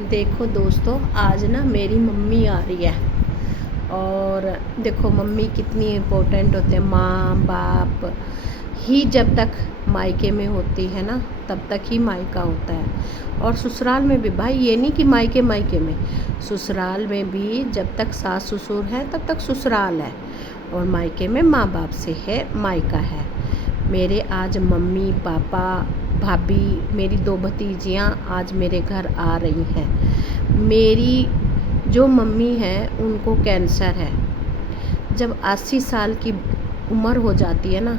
देखो दोस्तों, आज ना मेरी मम्मी आ रही है। और देखो मम्मी कितनी इम्पोर्टेंट होते हैं। माँ बाप ही जब तक मायके में होती है ना, तब तक ही मायका होता है। और ससुराल में भी भाई, ये नहीं कि मायके मायके में, ससुराल में भी जब तक सास ससुर है तब तक ससुराल है। और मायके में माँ बाप से है मायका है। मेरे आज मम्मी पापा भाभी, मेरी 2 भतीजियाँ आज मेरे घर आ रही हैं। मेरी जो मम्मी है उनको कैंसर है। जब 80 साल की उम्र हो जाती है ना,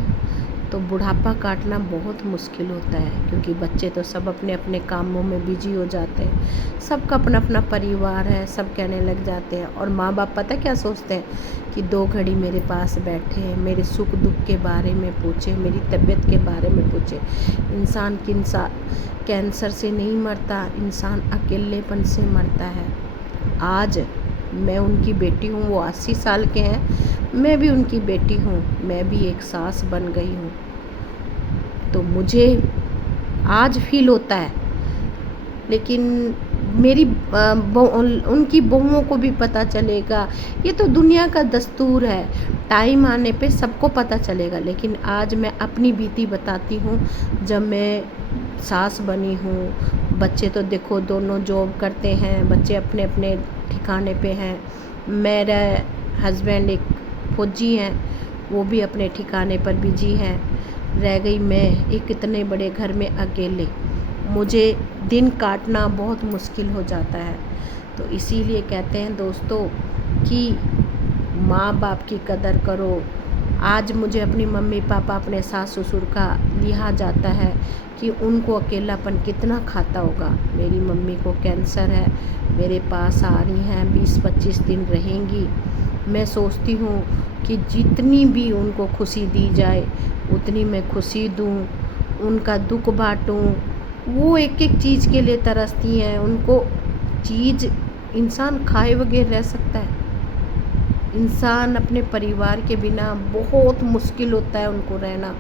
तो बुढ़ापा काटना बहुत मुश्किल होता है, क्योंकि बच्चे तो सब अपने अपने कामों में बिजी हो जाते हैं। सबका अपना अपना परिवार है, सब कहने लग जाते हैं। और माँ बाप पता क्या सोचते हैं कि 2 घड़ी मेरे पास बैठे, मेरे सुख दुख के बारे में पूछे, मेरी तबीयत के बारे में पूछे। इंसान कैंसर से नहीं मरता, इंसान अकेलेपन से मरता है। आज मैं उनकी बेटी हूँ, वो 80 साल के हैं, मैं भी उनकी बेटी हूँ, मैं भी एक सास बन गई हूँ। तो मुझे आज फील होता है, लेकिन मेरी उनकी बहुओं को भी पता चलेगा। ये तो दुनिया का दस्तूर है, टाइम आने पे सबको पता चलेगा। लेकिन आज मैं अपनी बीती बताती हूँ। जब मैं सास बनी हूँ, बच्चे तो देखो दोनों जॉब करते हैं, बच्चे अपने अपने ठिकाने पे हैं। मेरा हस्बैंड एक फौजी हैं, वो भी अपने ठिकाने पर बिजी हैं। रह गई मैं एक इतने बड़े घर में अकेले। मुझे दिन काटना बहुत मुश्किल हो जाता है। तो इसीलिए कहते हैं दोस्तों कि माँ बाप की कदर करो। आज मुझे अपनी मम्मी पापा, अपने सास ससुर का लिहा जाता है कि उनको अकेलापन कितना खाता होगा। मेरी मम्मी को कैंसर है, मेरे पास आ रही हैं, 20-25 दिन रहेंगी। मैं सोचती हूँ कि जितनी भी उनको खुशी दी जाए उतनी मैं खुशी दूँ, उनका दुख बांटूँ। वो एक एक चीज़ के लिए तरसती हैं। उनको चीज़, इंसान खाए बगैर रह सकता है? इंसान अपने परिवार के बिना बहुत मुश्किल होता है उनको रहना।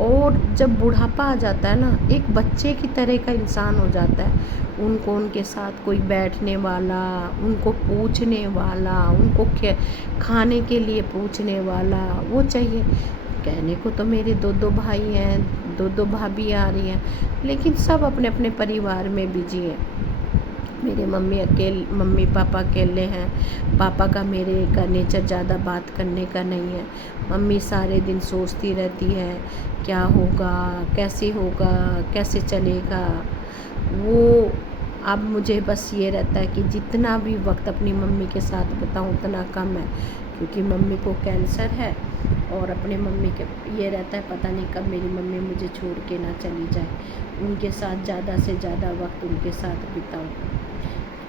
और जब बुढ़ापा आ जाता है ना, एक बच्चे की तरह का इंसान हो जाता है। उनको उनके साथ कोई बैठने वाला, उनको पूछने वाला, उनको खाने के लिए पूछने वाला वो चाहिए। कहने को तो मेरे 2-2 भाई हैं, 2-2 भाभी आ रही हैं, लेकिन सब अपने अपने परिवार में बिजी हैं। मेरे मम्मी पापा अकेले हैं। पापा का मेरे का नेचर ज़्यादा बात करने का नहीं है। मम्मी सारे दिन सोचती रहती है क्या होगा, कैसे होगा, कैसे चलेगा। वो अब मुझे बस ये रहता है कि जितना भी वक्त अपनी मम्मी के साथ बिताऊं उतना कम है, क्योंकि मम्मी को कैंसर है। और अपने मम्मी के ये रहता है पता नहीं कब मेरी मम्मी मुझे छोड़ के ना चली जाए, उनके साथ ज़्यादा से ज़्यादा वक्त उनके साथ बिताऊं।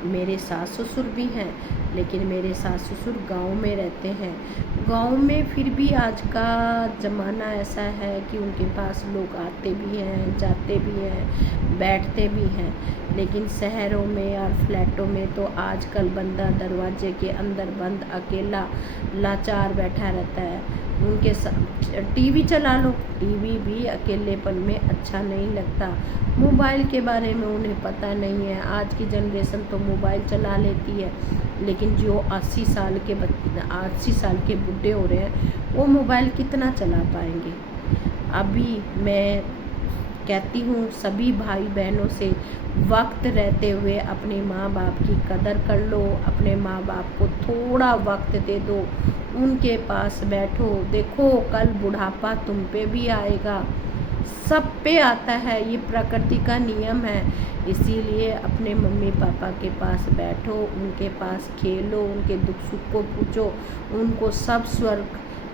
मेरे सास ससुर भी हैं, लेकिन मेरे सास ससुर गांव में रहते हैं। गांव में फिर भी आज का ज़माना ऐसा है कि उनके पास लोग आते भी हैं, जाते भी हैं, बैठते भी हैं। लेकिन शहरों में और फ्लैटों में तो आजकल बंदा दरवाजे के अंदर बंद अकेला लाचार बैठा रहता है। उनके टीवी चला लो, टीवी भी अकेलेपन में अच्छा नहीं लगता। मोबाइल के बारे में उन्हें पता नहीं है। आज की जनरेशन तो मोबाइल चला लेती है, लेकिन जो 80 साल के बुढ़े हो रहे हैं वो मोबाइल कितना चला पाएंगे। अभी मैं कहती हूँ सभी भाई बहनों से, वक्त रहते हुए अपने माँ बाप की कदर कर लो, अपने माँ बाप को थोड़ा वक्त दे दो, उनके पास बैठो। देखो कल बुढ़ापा तुम पे भी आएगा, सब पे आता है, ये प्रकृति का नियम है। इसीलिए अपने मम्मी पापा के पास बैठो, उनके पास खेलो, उनके दुख सुख को पूछो, उनको सब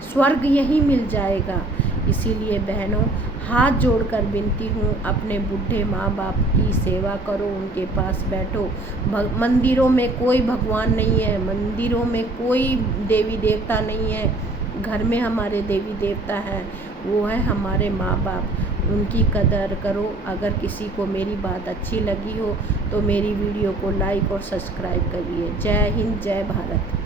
स्वर्ग यहीं मिल जाएगा। इसीलिए बहनों, हाथ जोड़कर विनती हूँ, अपने बूढ़े माँ बाप की सेवा करो, उनके पास बैठो। मंदिरों में कोई भगवान नहीं है, मंदिरों में कोई देवी देवता नहीं है। घर में हमारे देवी देवता हैं, वो है हमारे माँ बाप। उनकी कदर करो। अगर किसी को मेरी बात अच्छी लगी हो तो मेरी वीडियो को लाइक और सब्सक्राइब करिए। जय हिंद, जय भारत।